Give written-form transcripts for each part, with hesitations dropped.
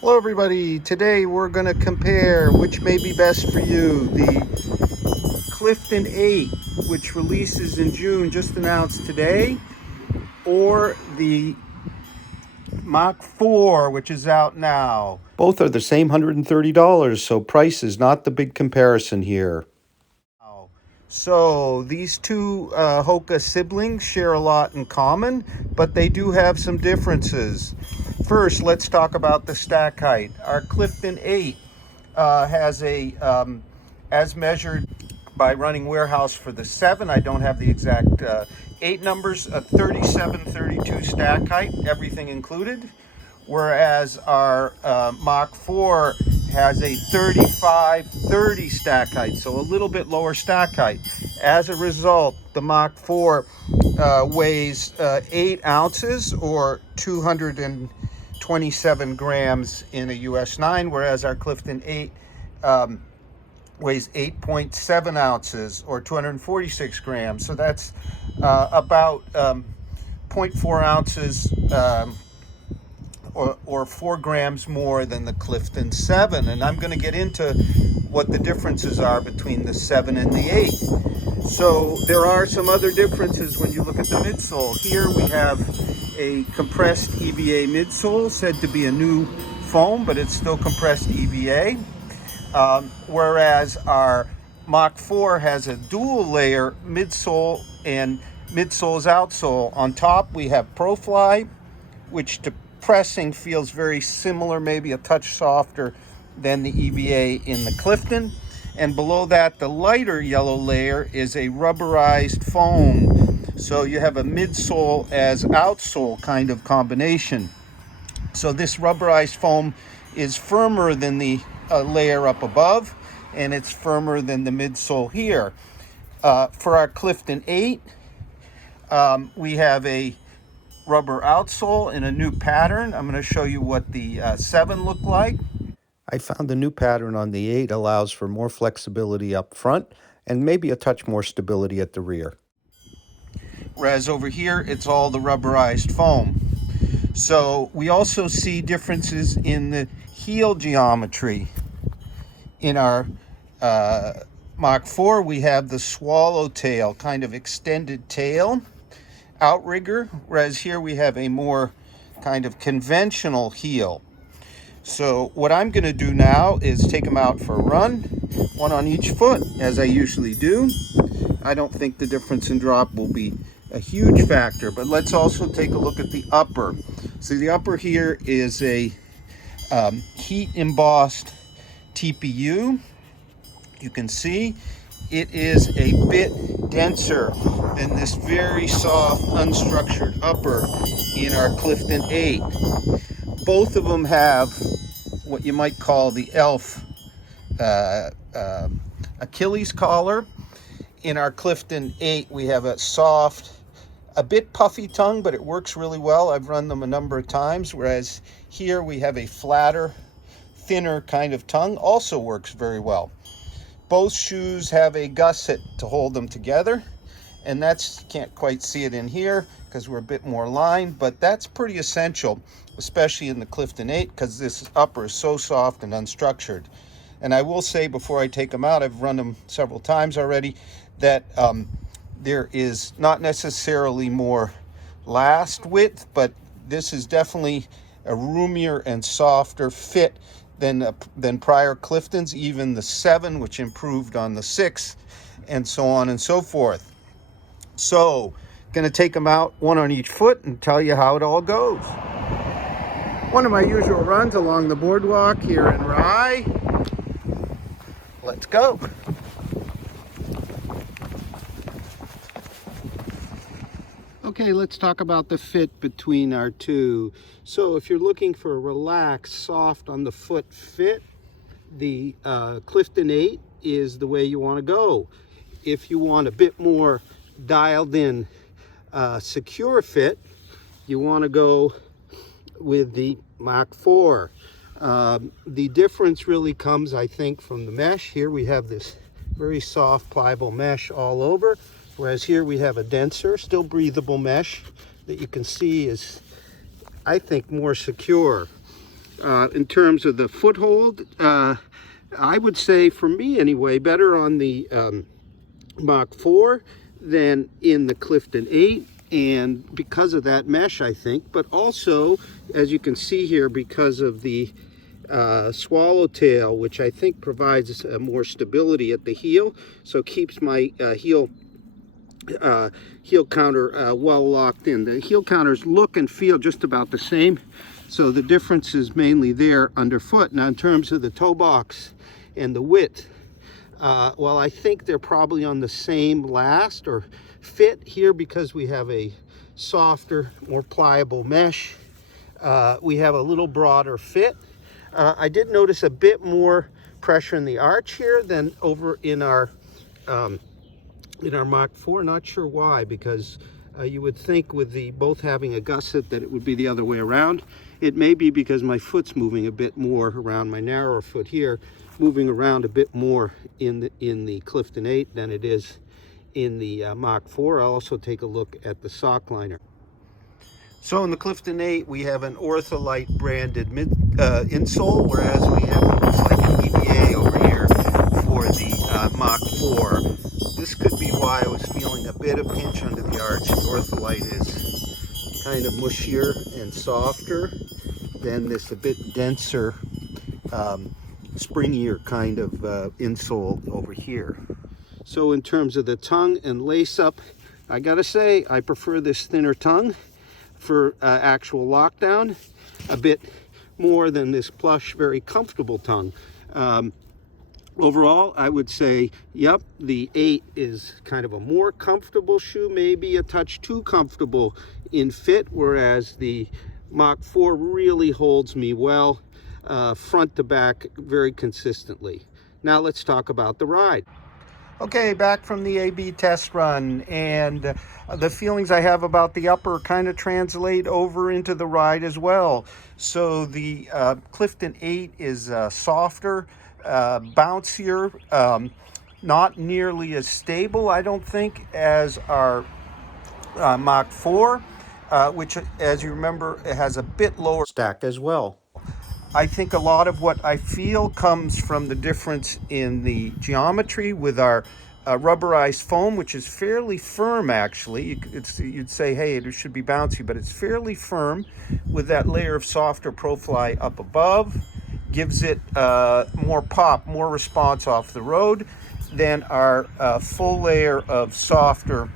Hello everybody, today we're going to compare which may be best for you, the Clifton 8, which releases in June, just announced today, or the Mach 4, which is out now. Both are the same $130, so price is not the big comparison here. So these two Hoka siblings share a lot in common, but they do have some differences. First, let's talk about the stack height. Our Clifton 8 has a, as measured by Running Warehouse for the 7, I don't have the exact 8 numbers, a 37-32 stack height, everything included. Whereas our Mach 4 has a 35-30 stack height, so a little bit lower stack height. As a result, the Mach 4 weighs 8 ounces or 227 grams in a US 9, whereas our Clifton 8 weighs 8.7 ounces or 246 grams. So that's about 0.4 ounces or 4 grams more than the Clifton 7. And I'm going to get into what the differences are between the 7 and the 8. So there are some other differences when you look at the midsole. Here we have a compressed EVA midsole, said to be a new foam, but it's still compressed EVA. Whereas our Mach 4 has a dual layer midsole and midsole's outsole. On top we have ProFly, which to pressing feels very similar, maybe a touch softer than the EVA in the Clifton. And below that, the lighter yellow layer is a rubberized foam. So you have a midsole as outsole kind of combination. So this rubberized foam is firmer than the layer up above, and it's firmer than the midsole here. For our Clifton 8, we have a rubber outsole in a new pattern. I'm going to show you what the 7 look like. I found the new pattern on the 8 allows for more flexibility up front and maybe a touch more stability at the rear. Whereas over here, it's all the rubberized foam. So we also see differences in the heel geometry. In our Mach 4, we have the swallowtail, kind of extended tail outrigger, whereas here we have a more kind of conventional heel. So what I'm going to do now is take them out for a run, one on each foot, as I usually do. I don't think the difference in drop will be a huge factor, but let's also take a look at the upper. So the upper here is a heat embossed TPU. You can see it is a bit denser than this very soft, unstructured upper in our Clifton 8. Both of them have what you might call the ELF Achilles collar. In our Clifton 8, we have a soft, a bit puffy tongue, but it works really well. I've run them a number of times, whereas here we have a flatter, thinner kind of tongue, also works very well. Both shoes have a gusset to hold them together, and that's, can't quite see it in here because we're a bit more lined, but that's pretty essential, especially in the Clifton 8, because this upper is so soft and unstructured. And I will say before I take them out, I've run them several times already, that there is not necessarily more last width, but this is definitely a roomier and softer fit than prior Cliftons, even the 7, which improved on the 6, and so on and so forth. So, going to take them out one on each foot and tell you how it all goes. One of my usual runs along the boardwalk here in Rye. Let's go. Okay, let's talk about the fit between our two. So if you're looking for a relaxed, soft on the foot fit, the Clifton 8 is the way you want to go. If you want a bit more dialed in, secure fit, you want to go with the Mach 4. The difference really comes, I think, from the mesh. Here we have this very soft, pliable mesh all over, whereas here we have a denser, still breathable mesh that you can see is, I think, more secure. In terms of the foothold, I would say, for me anyway, better on the Mach 4 than in the Clifton 8, and because of that mesh, I think, but also, as you can see here, because of the swallowtail, which I think provides more stability at the heel, so keeps my heel counter well locked in. The heel counters look and feel just about the same, so the difference is mainly there underfoot. Now, in terms of the toe box and the width, well, I think they're probably on the same last or fit here because we have a softer, more pliable mesh. We have a little broader fit. I did notice a bit more pressure in the arch here than over in our Mach 4. Not sure why, because you would think with the both having a gusset that it would be the other way around. It may be because my foot's moving a bit more around, my narrower foot here, moving around a bit more in the Clifton 8 than it is in the Mach 4. I'll also take a look at the sock liner. So in the Clifton 8, we have an Ortholite branded insole, whereas we have almost like an EVA over here for the Mach 4. This could be why I was feeling a bit of pinch under the arch. The Ortholite is kind of mushier and softer than this a bit denser, springier kind of insole over here. So in terms of the tongue and lace up, I gotta say I prefer this thinner tongue for actual lockdown a bit more than this plush, very comfortable tongue. Overall, I would say, yep, the 8 is kind of a more comfortable shoe, maybe a touch too comfortable in fit, whereas the Mach 4 really holds me well, front to back, very consistently. Now let's talk about the ride. Okay, back from the AB test run, and the feelings I have about the upper kind of translate over into the ride as well. So the Clifton 8 is softer, bouncier, not nearly as stable, I don't think, as our Mach 4, which, as you remember, has a bit lower Stack as well. I think a lot of what I feel comes from the difference in the geometry with our rubberized foam, which is fairly firm actually. You'd say, hey, it should be bouncy, but it's fairly firm with that layer of softer Pro-Fly up above. Gives it more pop, more response off the road than our full layer of softer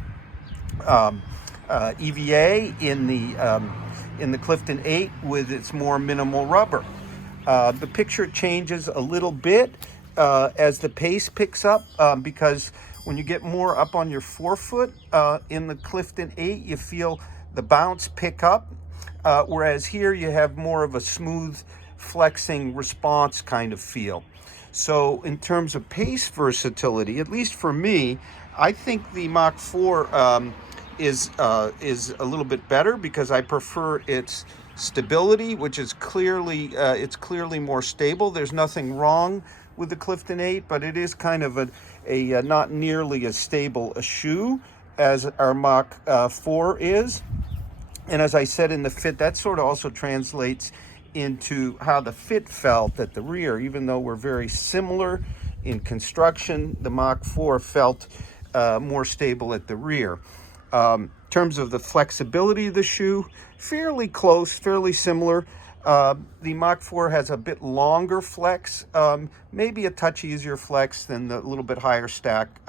EVA in the Clifton 8 with its more minimal rubber. The picture changes a little bit as the pace picks up because when you get more up on your forefoot in the Clifton 8, you feel the bounce pick up, whereas here you have more of a smooth flexing response kind of feel. So in terms of pace versatility, at least for me, I think the Mach 4 is a little bit better because I prefer its stability, which is clearly it's clearly more stable. There's nothing wrong with the Clifton 8, but it is kind of a not nearly as stable a shoe as our Mach 4 is. And as I said in the fit, that sort of also translates into how the fit felt at the rear. Even though we're very similar in construction, the Mach 4 felt more stable at the rear. In terms of the flexibility of the shoe, fairly close, fairly similar. The Mach 4 has a bit longer flex, maybe a touch easier flex than the little bit higher stack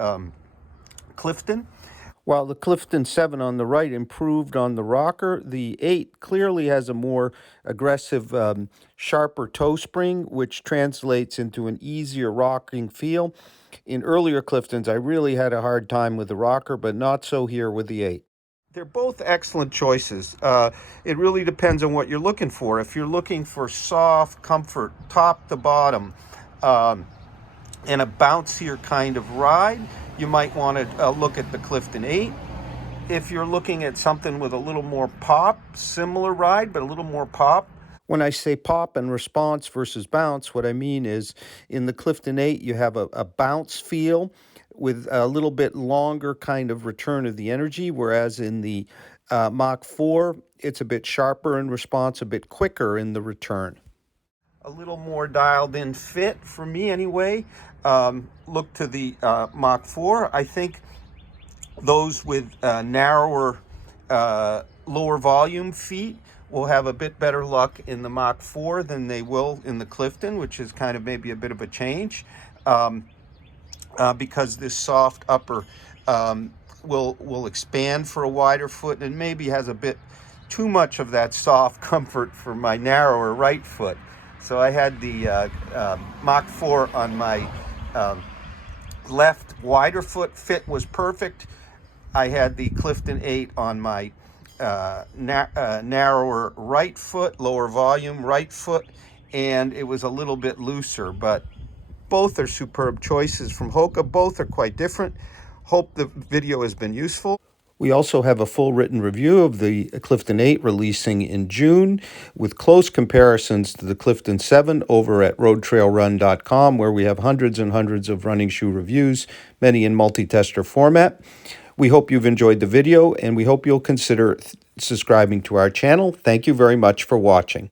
Clifton. While the Clifton 7 on the right improved on the rocker, the 8 clearly has a more aggressive, sharper toe spring, which translates into an easier rocking feel. In earlier Cliftons, I really had a hard time with the rocker, but not so here with the 8. They're both excellent choices. It really depends on what you're looking for. If you're looking for soft comfort, top to bottom, and a bouncier kind of ride, you might want to look at the Clifton 8. If you're looking at something with a little more pop, similar ride, but a little more pop. When I say pop and response versus bounce, what I mean is in the Clifton 8, you have a bounce feel with a little bit longer kind of return of the energy, whereas in the Mach 4, it's a bit sharper in response, a bit quicker in the return. a little more dialed in fit for me anyway, look to the Mach 4. I think those with narrower, lower volume feet will have a bit better luck in the Mach 4 than they will in the Clifton, which is kind of maybe a bit of a change, because this soft upper will expand for a wider foot, and maybe has a bit too much of that soft comfort for my narrower right foot. So I had the Mach 4 on my left wider foot, fit was perfect. I had the Clifton 8 on my narrower right foot, lower volume right foot, and it was a little bit looser, but both are superb choices from Hoka. Both are quite different. Hope the video has been useful. We also have a full written review of the Clifton 8 releasing in June with close comparisons to the Clifton 7 over at RoadTrailRun.com, where we have hundreds and hundreds of running shoe reviews, many in multi-tester format. We hope you've enjoyed the video, and we hope you'll consider subscribing to our channel. Thank you very much for watching.